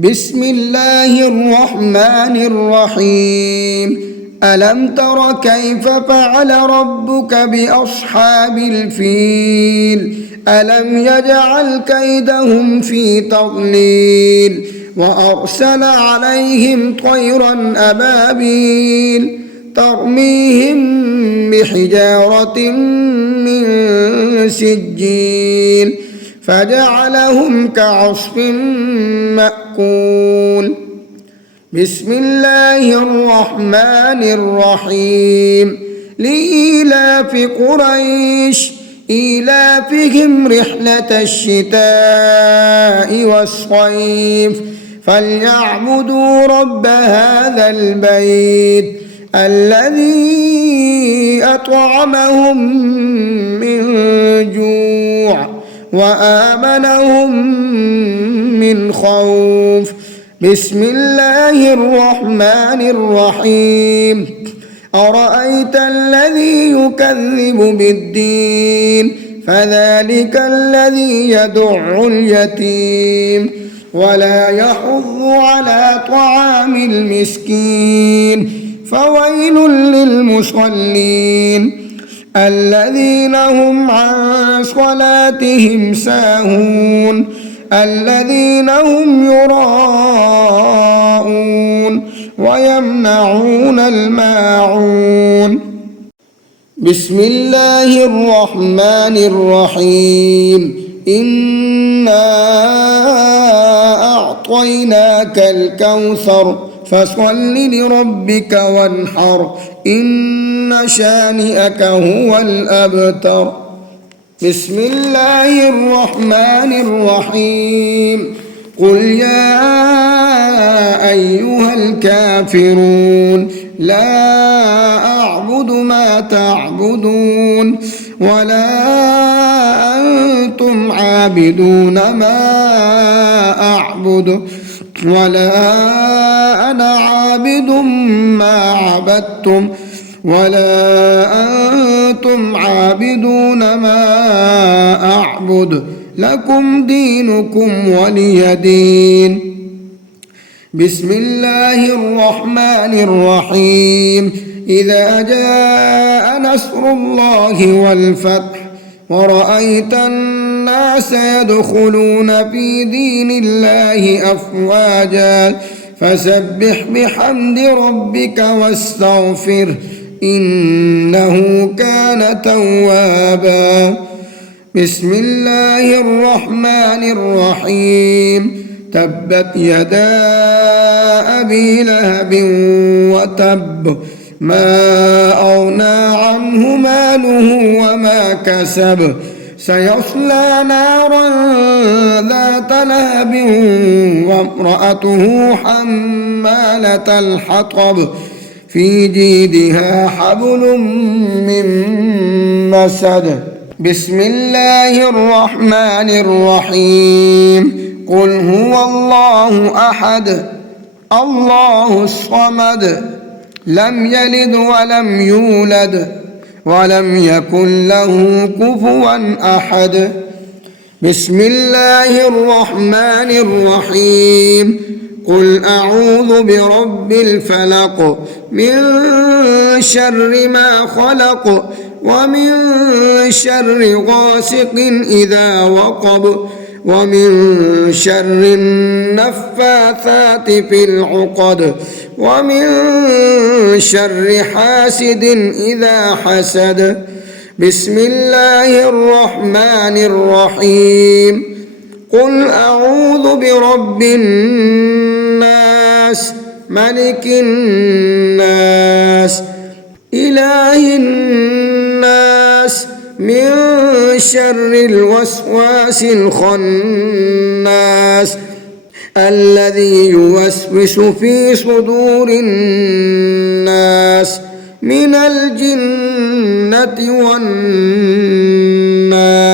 بسم الله الرحمن الرحيم. ألم تر كيف فعل ربك بأصحاب الفيل؟ ألم يجعل كيدهم في تضليل وأرسل عليهم طيرا أبابيل ترميهم بحجارة من سجيل فجعلهم كعصف مأكول. بسم الله الرحمن الرحيم. لإيلاف قريش إيلافهم رحلة الشتاء والصيف فليعبدوا رب هذا البيت الذي أطعمهم من جوع وآمنهم من خوف. بسم الله الرحمن الرحيم. أرأيت الذي يكذب بالدين فذلك الذي يدع اليتيم ولا يحض على طعام المسكين فويل للمصلين الذين هم عن صلاتهم ساهون الذين هم يراءون ويمنعون الماعون. بسم الله الرحمن الرحيم. إنا أعطيناك الكوثر فصل لربك وانحر إن شانئك هو الأبتر. بسم الله الرحمن الرحيم. قل يا أيها الكافرون لا أعبد ما تعبدون ولا أنتم عابدون ما أعبد ولا أنا عابد ما عبدتم ولا أنتم عابدون ما أعبد لكم دينكم ولي دين. بسم الله الرحمن الرحيم. إذا جاء نصر الله والفتح ورأيت الناس يدخلون في دين الله أفواجا فسبح بحمد ربك واستغفره إنه كان توابا. بسم الله الرحمن الرحيم. تبت يدا أبي لهب وتب ما أغنى عنه ماله وما كسب سيصلى نارا ذات لهب وامرأته حمالة الحطب في جيدها حبل من مسد. بسم الله الرحمن الرحيم. قل هو الله أحد الله الصمد لم يلد ولم يولد ولم يكن له كفوا أحد. بسم الله الرحمن الرحيم. قل أعوذ برب الفلق من شر ما خلق ومن شر غاسق إذا وقب ومن شر النفاثات في العقد ومن شر حاسد إذا حسد. بسم الله الرحمن الرحيم. قل أعوذ برب الناس ملك الناس إله الناس من شر الوسواس الخناس الذي يوسوس في صدور الناس من الجنة والناس.